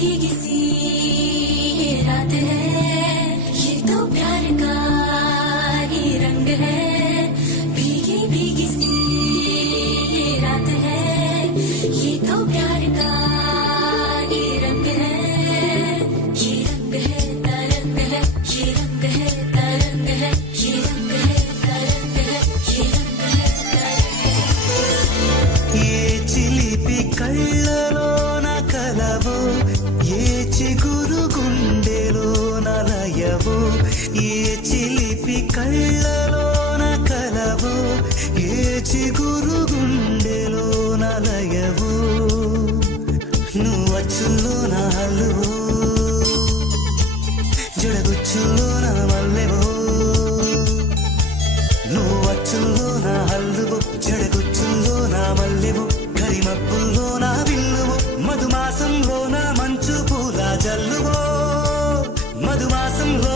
भीगी सी ये रात है, ये तो प्यार का ही रंग है। भीगी भीगी सी ये रात है, ये तो प्यार का ही रंग है। ये रंग है तरंग है, ये रंग है तरंग है, ये रंग है तरंग है, ये रंग है तरंग है। ఏ చిలిపి కళ్ళలోన కలవో, ఏ చిగురు గుండెలోన లయవో. ఏ చిలిపి కళ్ళలోన కలవో, ఏ చిగురు గుండెలోన లయవో. నువ్వచ్చులో నా హల్లువో, జడగుచ్చులో నా మల్లెవో. నువ్వచ్చులో నా హల్లువో, జడగుచ్చులో నా మల్లెవో. కరిమబ్బుల్లో నా విల్లువో, మధుమాసంలో నా మంచు పూల జల్లువో. మధుమాసంలో